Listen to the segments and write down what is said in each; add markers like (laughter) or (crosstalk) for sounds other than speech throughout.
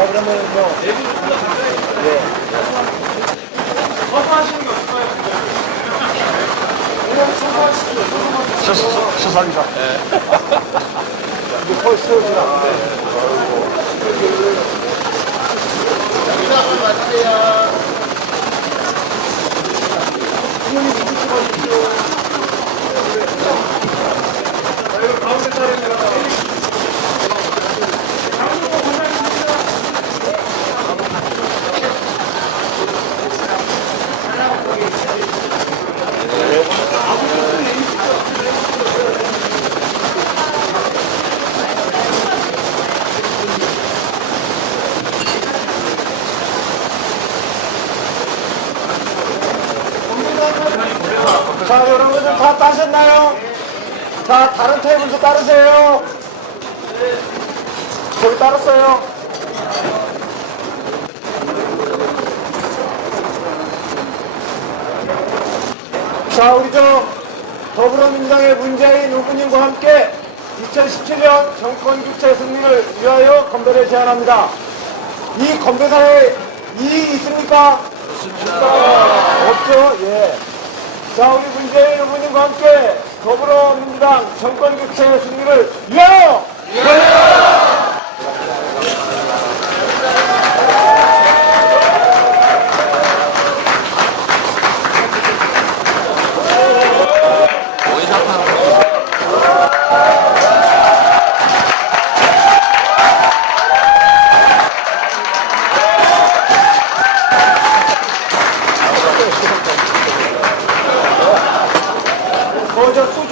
자, 그러면 뭐. 예. 수사입니다. 이제 서울 세우시나? 자, 여러분들 다 따셨나요? 자, 다른 테이블도 따르세요. 저기 따랐어요. 자, 우리 저 더불어민주당의 문재인 후보님과 함께 2017년 정권 교체 승리를 위하여 건배를 제안합니다. 이 건배사에 이익이 있습니까? 없죠? 예. 자, 우리 문재인 후보님과 함께 더불어민주당 정권 교체 승리를 위하여!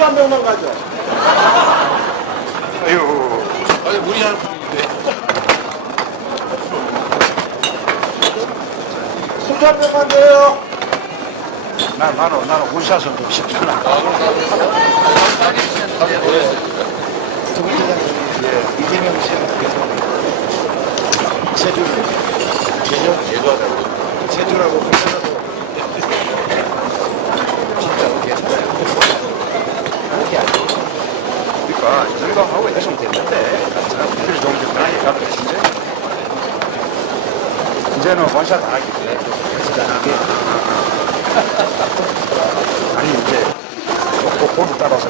한 병만 가죠. 아유, 아니 무리하는 분인데 소주 한 병만 줘요. 나, 나는, 나는 원샷은 좀 쉽잖아. 두 번째는 예, 이재명 씨한테서 제주를 제주 예도하자고 제주라고 불러도 진짜 괜찮아요. 그게 아니고 그러니까, 이 정도 하고 있으면 됐는데, 사람들이 좀 적당하게 가도 되신데, 이제는 원샷 안 하기 때문에, 간단하게 아니, 이제, 꼭 보드 따라서,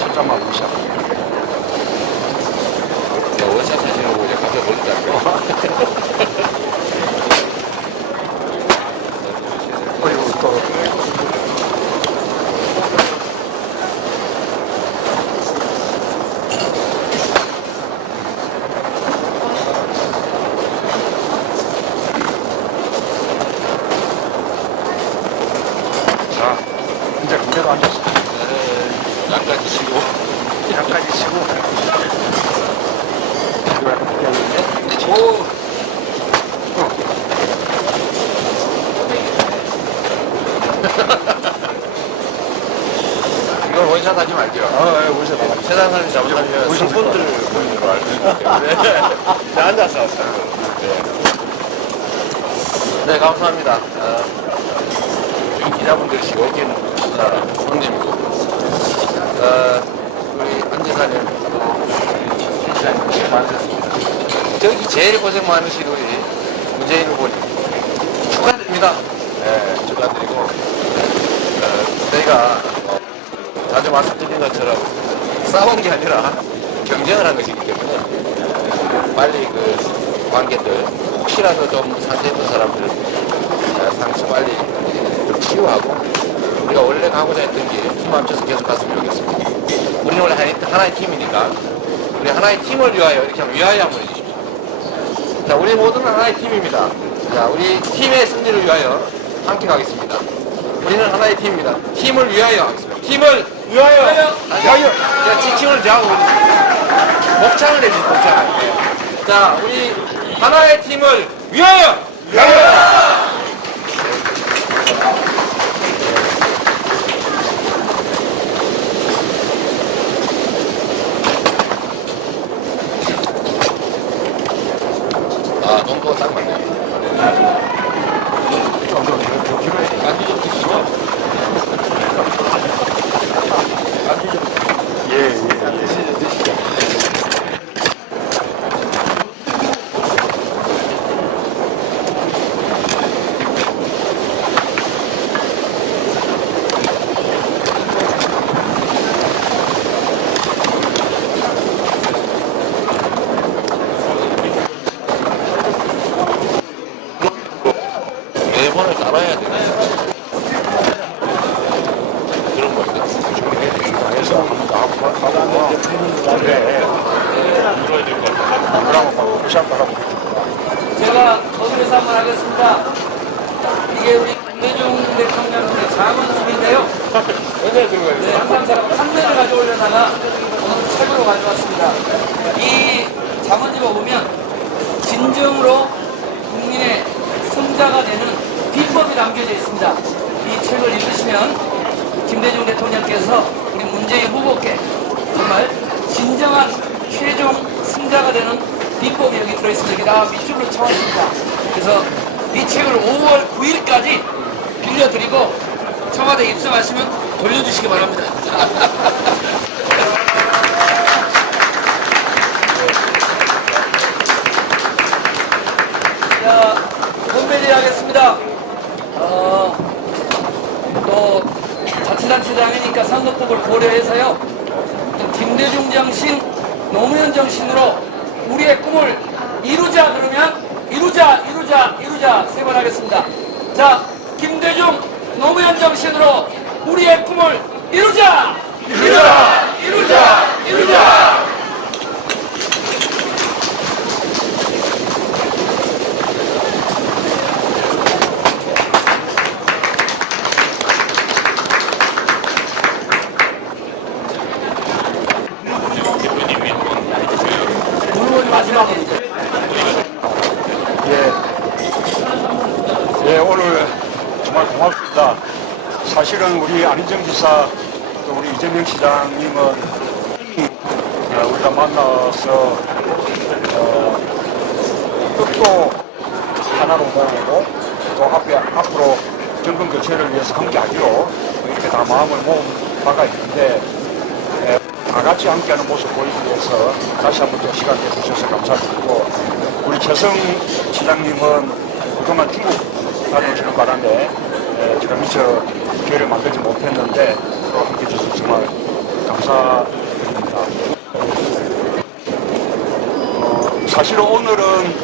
잠깐만 원샷. 원샷 하시는 거 이제 갑자기 멀리다 어 (laughs) 이구, 또, 자, 이제 그대로 앉았어. 약까지 치고 약 까지 치고. 오 (laughs) 이건 원샷 하지 말죠. 어, 예, 원샷. 세상 사람 잡으려면 원샷 승분들 보이는 걸 알고 있기 때문에. (laughs) 자, 앉아서 하세요. 네. 네 감사합니다. 어, 여기 기자분들이시고 여기는 자, 손님이고. 어, 우리 안지사님 또 실장님 고생 많으셨습니다 저기 제일 고생 많으신 우리 문재인 후보님. 축하드립니다. 네, 축하드리고 어, 저희가 어, 자주 말씀드린 것처럼 싸운 게 아니라 경쟁을 한 것이기 때문에 빨리 그 관계들 혹시라도 좀 상처 입은 사람들 어, 상처 빨리 좀 치유하고 우리가 원래 가고자 했던 길 힘 합쳐서 계속 갔으면 좋겠습니다. 우리는 원래 하나의, 팀이니까 우리 하나의 팀을 위하여 이렇게 하면 위하여 한번 해주십시오. 자, 우리 모두는 하나의 팀입니다. 자, 우리 팀의 승리를 위하여 함께 가겠습니다. 우리는 하나의 팀입니다. 팀을 위하여 하겠습니다. 팀을 위하여! 위하여! 자, 지침을 저하고 목창을 내주세요, 목창을. 자, 우리 하나의 팀을 위하여! 아, 농도가 딱 맞네. 좀더 필요해. 안주 좀 드시죠. 안주 좀. 예, 예. 드시죠, 드시죠. 그러면 막 무시한다라고 제가 거기에서 한번 하겠습니다. 이게 우리 김대중 대통령의 자문집인데요. 언제 들은 거예요? 네, 항상 제가 판매를 가져오려다가 오늘 책으로 가져왔습니다. 이 자문집에 보면 진정으로 국민의 승자가 되는 비법이 담겨져 있습니다. 이 책을 읽으시면 김대중 대통령께서 우리 문재인 후보께 정말 진정한 최종 승자가 되는 비법이 여기 들어있습니다. 여기 다 밑줄로 쳐왔습니다. 그래서 이 책을 5월 9일까지 빌려드리고 청와대 입성하시면 돌려주시기 바랍니다. (laughs) 자, 건배리 하겠습니다. 어, 또 자치단체장이니까 선거법을 고려해서요. 또 김대중 정신, 노무현 정신으로 우리의 꿈을 이루자 그러면 이루자, 이루자, 이루자 세 번 하겠습니다. 자, 김대중, 노무현 정신으로 우리의 꿈을 이루자! 이루자! 이루자! 이루자! 물론 마지막 문제. 예. 예, 오늘 정말 고맙습니다. 사실은 지사 또 우리 이재명 시장님은 어, 우리가 만나서 어, 뜻도 하나로 모으고 또 앞에 앞으로 정권 교체를 위해서 함께하기로 이렇게 다 마음을 모은 바가 있는데 예, 다 같이 함께하는 모습 보이기 위해서 다시 한번 또 시간 내주셔서 감사드리고 우리 최성 시장님은 그동안 중국 다녀오시는 바람에 예, 제가 미처 기회를 만들지 못했는데 또 함께 해주셔서 정말 감사드립니다. 어, 사실 오늘은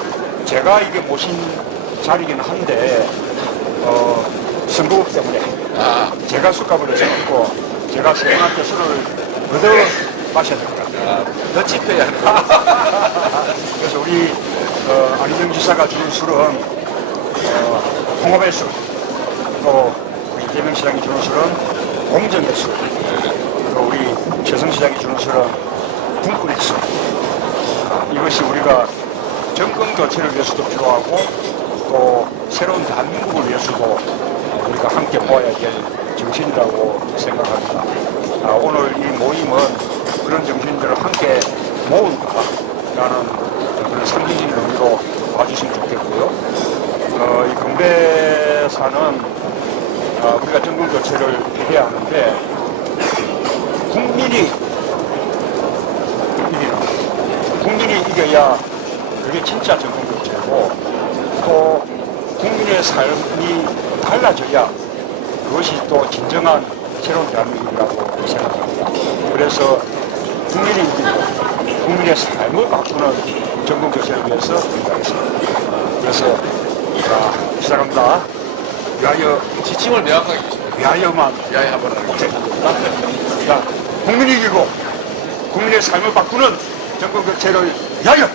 제가 이게 모신 자리긴 한데 어, 선거국 때문에 제가 술값을 해서 먹고 제가 세분한테 술을 그대로 마셔야 될 것 같아요. 너 집회야. (laughs) 그래서 우리 어, 안희정 지사가 주는 술은 어, 통합의 술, 또 우리 이재명 시장이 주는 술은 공정의 술, 또 우리 최성 시장이 주는 술은 군꾸리 술. 아, 이것이 우리가 정권 교체를 위해서도 필요하고 또 새로운 대한민국을 위해서도 우리가 함께 모아야 될 정신이라고 생각합니다. 아, 오늘 이 모임은 그런 정신들을 함께 모은다라는 그런 상징적인 의미로 봐주시면 좋겠고요. 어, 이 건배사는 아, 우리가 정권 교체를 해야 하는데 국민이 국민이 이겨야 그게 진짜 정권 교체고 또 국민의 삶이 달라져야 그것이 또 진정한 새로운 대한민국이라고 생각합니다. 그래서 국민이 이기고 국민의 삶을 바꾸는 정권 교체를 위해서 응하겠습니다. 그래서 자, 시작합니다. 위하여, 지침을 명확하게 주십니다. 위하여만 야야 한번. 자, 국민이 이기고 국민의 삶을 바꾸는 정권 교체를 위하여!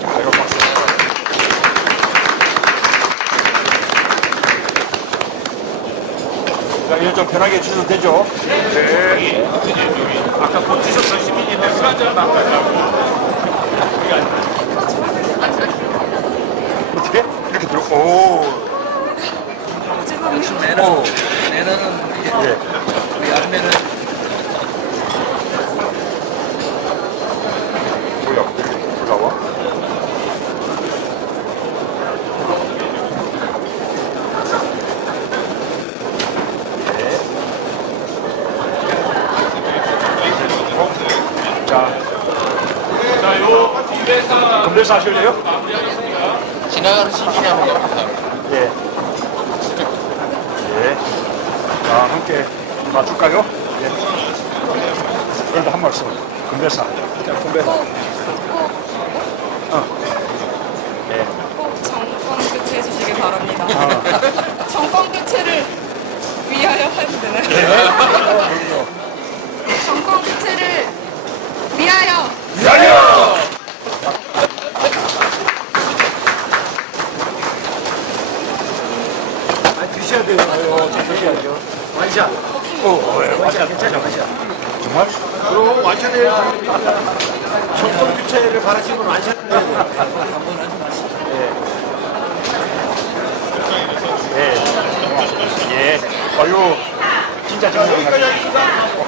자, 이거 박수. 자, 이제 좀 편하게 해주셔도 되죠? 네. 아까 보주셨던 시민인데 술 한잔 바꿔자고. 올려서 하실래요? 지나가는 시기냐 한번 가봅시다. 예. 예. 자, 함께 맞출까요? 예. 그래도 한 말씀. 금배사. 금배사. 어. 예. 꼭 정권 교체해 주시길 바랍니다. 아. (laughs) 정권 교체를 위하여 해도 되나요? 예. 아, 정권 교체를 위하여! 야야! 돼요. 해야죠. 완샷. 어, 예, 완샷 괜찮아, 완샷. 정말? 그럼 완샷 해야 전통 교체를 바라시면 완샷 해야 돼요. 예. 예. 아유, 진짜 정말. 여기까지 하겠습니다.